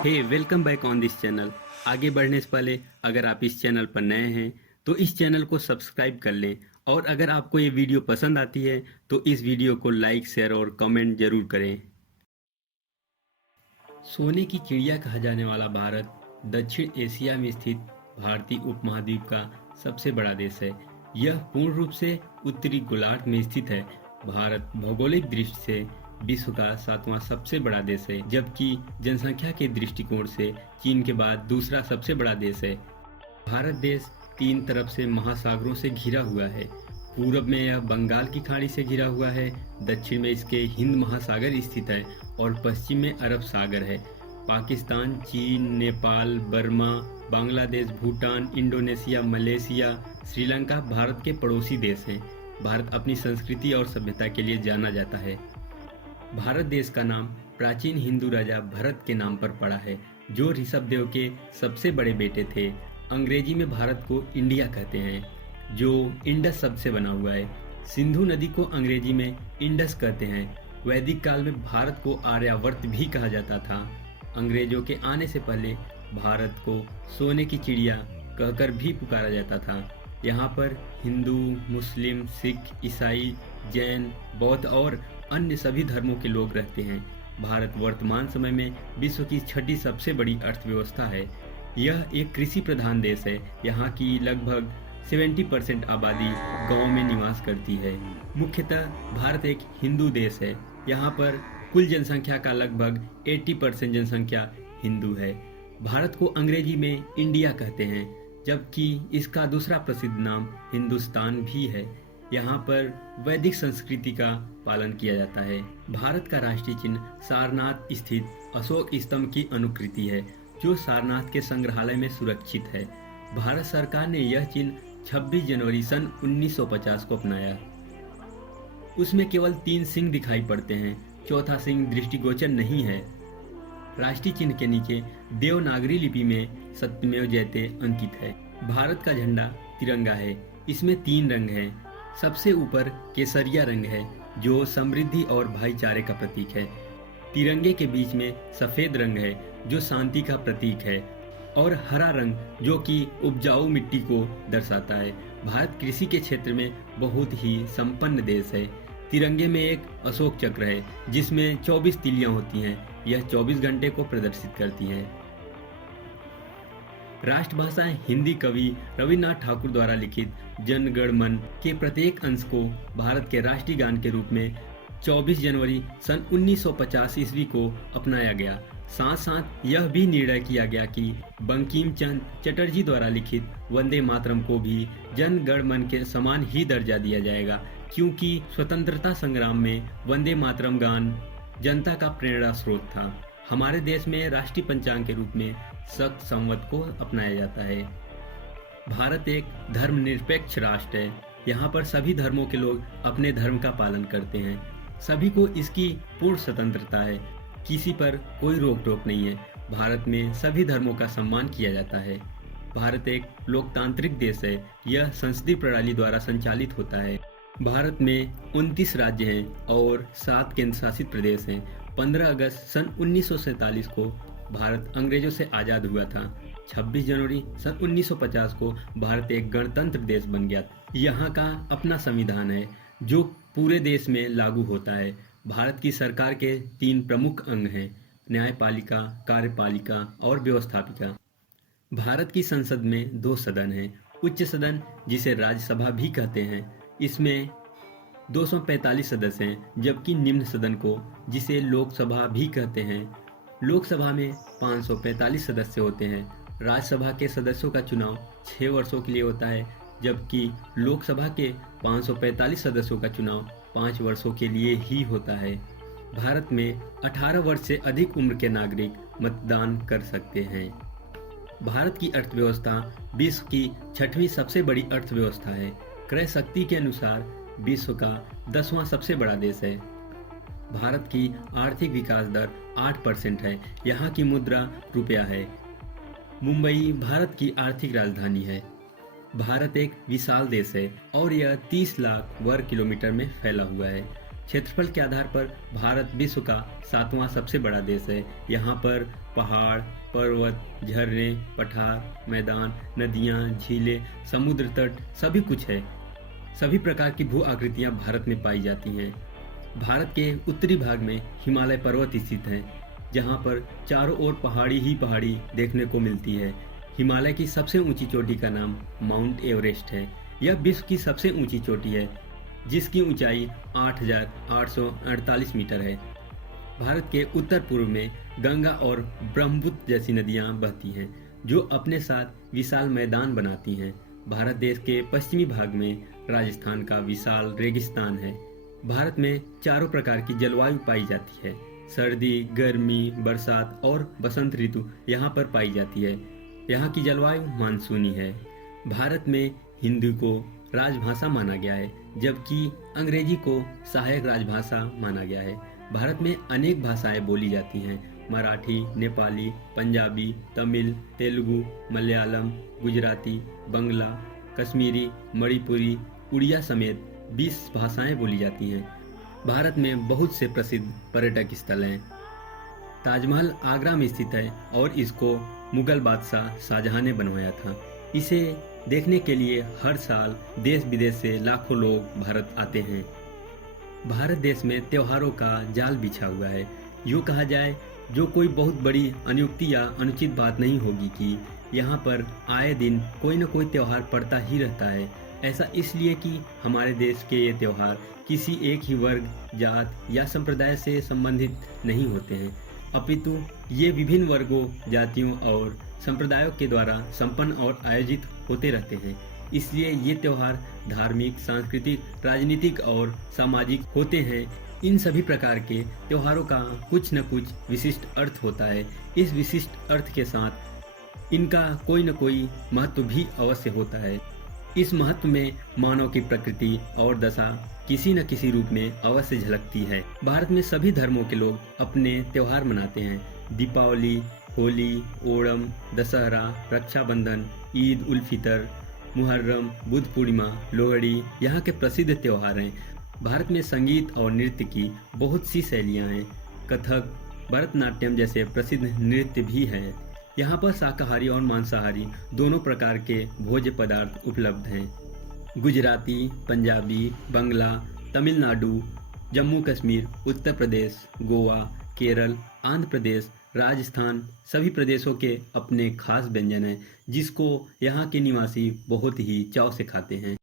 Hey welcome back on this channel. आगे बढ़ने से पहले अगर आप इस चैनल पर नए हैं तो इस चैनल को सब्सक्राइब कर लें, और अगर आपको ये वीडियो पसंद आती है तो इस वीडियो को लाइक शेयर और कमेंट जरूर करें। सोने की चिड़िया कहा जाने वाला भारत दक्षिण एशिया में स्थित भारतीय उपमहाद्वीप का सबसे बड़ा देश है। यह पूर्ण रूप से उत्तरी गोलार्ध में स्थित है। भारत भौगोलिक दृष्टि से विश्व का 7वां सबसे बड़ा देश है, जबकि जनसंख्या के दृष्टिकोण से चीन के बाद दूसरा सबसे बड़ा देश है। भारत देश तीन तरफ से महासागरों से घिरा हुआ है। पूरब में यह बंगाल की खाड़ी से घिरा हुआ है, दक्षिण में इसके हिंद महासागर स्थित है और पश्चिम में अरब सागर है। पाकिस्तान, चीन, Nepal, Burma, Bangladesh, Bhutan, Indonesia, Malaysia, Sri Lanka Bharat के पड़ोसी देश हैं। भारत अपनी संस्कृति और सभ्यता के लिए जाना जाता है। भारत देश का नाम प्राचीन हिंदू राजा भरत के नाम पर पड़ा है, जो ऋषभ देव के सबसे बड़े बेटे थे। अंग्रेजी में भारत को इंडिया कहते हैं, जो इंडस शब्द से बना हुआ है। सिंधु नदी को अंग्रेजी में इंडस कहते हैं। वैदिक काल में भारत को आर्यावर्त भी कहा जाता था। अंग्रेजों के आने से पहले भारत को सोने की चिड़िया कहकर भी पुकारा जाता था। यहाँ पर हिंदू, मुस्लिम, सिख, ईसाई, जैन, बौद्ध और अन्य सभी धर्मों के लोग रहते हैं। भारत वर्तमान समय में विश्व की छठी सबसे बड़ी अर्थव्यवस्था है। यह एक कृषि प्रधान देश है। यहाँ की लगभग 70% आबादी गांव में निवास करती है। मुख्यतः भारत एक हिंदू देश है। यहाँ पर कुल जनसंख्या का लगभग 80% जनसंख्या हिंदू है। भारत को अंग्रेजी में इंडिया कहते हैं, जबकि इसका दूसरा प्रसिद्ध नाम हिंदुस्तान भी है। यहाँ पर वैदिक संस्कृति का पालन किया जाता है। भारत का राष्ट्रीय चिन्ह सारनाथ स्थित अशोक स्तंभ की अनुकृति है, जो सारनाथ के संग्रहालय में सुरक्षित है। भारत सरकार ने यह चिन्ह 26 जनवरी सन 1950 को अपनाया। उसमें केवल 3 सिंह दिखाई पड़ते हैं, चौथा सिंह दृष्टिगोचर नहीं है। राष्ट्रीय चिन्ह के नीचे देवनागरी लिपि में सत्यमेव जयते अंकित है। भारत का झंडा तिरंगा है। इसमें 3 रंग हैं। सबसे ऊपर केसरिया रंग है, जो समृद्धि और भाईचारे का प्रतीक है। तिरंगे के बीच में सफेद रंग है, जो शांति का प्रतीक है, और हरा रंग, जो कि उपजाऊ मिट्टी को दर्शाता है। भारत कृषि के क्षेत्र में बहुत ही संपन्न देश है। तिरंगे में एक अशोक चक्र है, जिसमें 24 तीलियां होती हैं। यह 24 घंटे को प्रदर्शित करती हैं। राष्ट्रभाषा हिंदी कवि रविन्द्रनाथ ठाकुर द्वारा लिखित जन गण मन के प्रत्येक अंश को भारत के राष्ट्रीय गान के रूप में 24 जनवरी सन 1950 ईस्वी को अपनाया गया। साथ साथ यह भी निर्णय किया गया कि बंकिम चंद्र चटर्जी द्वारा लिखित वंदे मातरम को भी जन गण मन के समान ही दर्जा दिया जाएगा, क्योंकि स्वतंत्रता संग्राम में वंदे मातरम गान जनता का प्रेरणा स्रोत था। हमारे देश में राष्ट्रीय पंचांग के रूप में शक संवत को अपनाया जाता है। भारत एक धर्मनिरपेक्ष राष्ट्र है। यहाँ पर सभी धर्मों के लोग अपने धर्म का पालन करते हैं। सभी को इसकी पूर्ण स्वतंत्रता है। किसी पर कोई रोक टोक नहीं है। भारत में सभी धर्मों का सम्मान किया जाता है। भारत एक लोकतांत्रिक देश है। यह संसदीय प्रणाली द्वारा संचालित होता है। भारत में 29 राज्य हैं और 7 केंद्र शासित प्रदेश हैं। 15 अगस्त सन 1947 को भारत अंग्रेजों से आज़ाद हुआ था। 26 जनवरी सन 1950 को भारत एक गणतंत्र देश बन गया। यहाँ का अपना संविधान है, जो पूरे देश में लागू होता है। भारत की सरकार के 3 प्रमुख अंग हैं: न्यायपालिका, कार्यपालिका और व्यवस्थापिका। भारत की संसद में 2 सदन हैं। उच्च सदन, जिसे राज्यसभा भी कहते हैं, इसमें 245 सदस्य हैं, जबकि निम्न सदन को, जिसे लोकसभा भी कहते हैं, लोकसभा में 545 सदस्य होते हैं। राज्यसभा के सदस्यों का चुनाव 6 वर्षों के लिए होता है, जबकि लोकसभा के 545 सदस्यों का चुनाव 5 वर्षों के लिए ही होता है। भारत में 18 वर्ष से अधिक उम्र के नागरिक मतदान कर सकते हैं। भारत की अर्थव्यवस्था विश्व की 6वीं सबसे बड़ी अर्थव्यवस्था है। क्रय शक्ति के अनुसार विश्व का 10वां सबसे बड़ा देश है। भारत की आर्थिक विकास दर 8% है। यहाँ की मुद्रा रुपया है। मुंबई भारत की आर्थिक राजधानी है। भारत एक विशाल देश है और यह 30 लाख वर्ग किलोमीटर में फैला हुआ है। क्षेत्रफल के आधार पर भारत विश्व का 7वां सबसे बड़ा देश है। यहाँ पर पहाड़, पर्वत, झरने, पठार, मैदान, नदियाँ, झीलें, समुद्र तट सभी कुछ है। सभी प्रकार की भू आकृतियाँ भारत में पाई जाती हैं। भारत के उत्तरी भाग में हिमालय पर्वत स्थित हैं, जहाँ पर चारों ओर पहाड़ी ही पहाड़ी देखने को मिलती है। हिमालय की सबसे ऊंची चोटी का नाम माउंट एवरेस्ट है। यह विश्व की सबसे ऊंची चोटी है, जिसकी ऊंचाई 8,848 मीटर है। भारत के उत्तर पूर्व में गंगा और ब्रह्मपुत्र जैसी नदियां बहती हैं, जो अपने साथ विशाल मैदान बनाती हैं। भारत देश के पश्चिमी भाग में राजस्थान का विशाल रेगिस्तान है। भारत में चारों प्रकार की जलवायु पाई जाती है। सर्दी, गर्मी, बरसात और बसंत ऋतु यहाँ पर पाई जाती है। यहाँ की जलवायु मानसूनी है। भारत में हिंदी को राजभाषा माना गया है, जबकि अंग्रेजी को सहायक राजभाषा माना गया है। भारत में अनेक भाषाएं बोली जाती हैं। मराठी, नेपाली, पंजाबी, तमिल, तेलुगु, मलयालम, गुजराती, बंगला, कश्मीरी, मणिपुरी, उड़िया समेत 20 भाषाएं बोली जाती हैं। भारत में बहुत से प्रसिद्ध पर्यटक स्थल हैं। ताजमहल आगरा में स्थित है और इसको मुगल बादशाह शाहजहां ने बनवाया था। इसे देखने के लिए हर साल देश विदेश से लाखों लोग भारत आते हैं। भारत देश में त्योहारों का जाल बिछा हुआ है। यूँ कहा जाए, जो कोई बहुत बड़ी अनियुक्ति या अनुचित बात नहीं होगी कि यहाँ पर आए दिन कोई न कोई त्योहार पड़ता ही रहता है। ऐसा इसलिए कि हमारे देश के ये त्योहार किसी एक ही वर्ग, जात या संप्रदाय से संबंधित नहीं होते हैं, अपितु ये विभिन्न वर्गों, जातियों और संप्रदायों के द्वारा संपन्न और आयोजित होते रहते हैं। इसलिए ये त्योहार धार्मिक, सांस्कृतिक, राजनीतिक और सामाजिक होते हैं। इन सभी प्रकार के त्योहारों का कुछ न कुछ विशिष्ट अर्थ होता है। इस विशिष्ट अर्थ के साथ इनका कोई न कोई महत्व भी अवश्य होता है। इस महत्व में मानव की प्रकृति और दशा किसी न किसी रूप में अवश्य झलकती है। भारत में सभी धर्मों के लोग अपने त्योहार मनाते हैं। दीपावली, होली, ओणम, दशहरा, रक्षाबंधन, ईद उल फितर, मुहर्रम, बुद्ध पूर्णिमा, लोहड़ी यहाँ के प्रसिद्ध त्योहार हैं। भारत में संगीत और नृत्य की बहुत सी शैलियाँ हैं। कथक, भरतनाट्यम जैसे प्रसिद्ध नृत्य भी हैं। यहाँ पर शाकाहारी और मांसाहारी दोनों प्रकार के भोज्य पदार्थ उपलब्ध हैं। गुजराती, पंजाबी, बंगला, तमिलनाडु, जम्मू कश्मीर, उत्तर प्रदेश, गोवा, केरल, आंध्र प्रदेश, राजस्थान सभी प्रदेशों के अपने खास व्यंजन हैं, जिसको यहाँ के निवासी बहुत ही चाव से खाते हैं।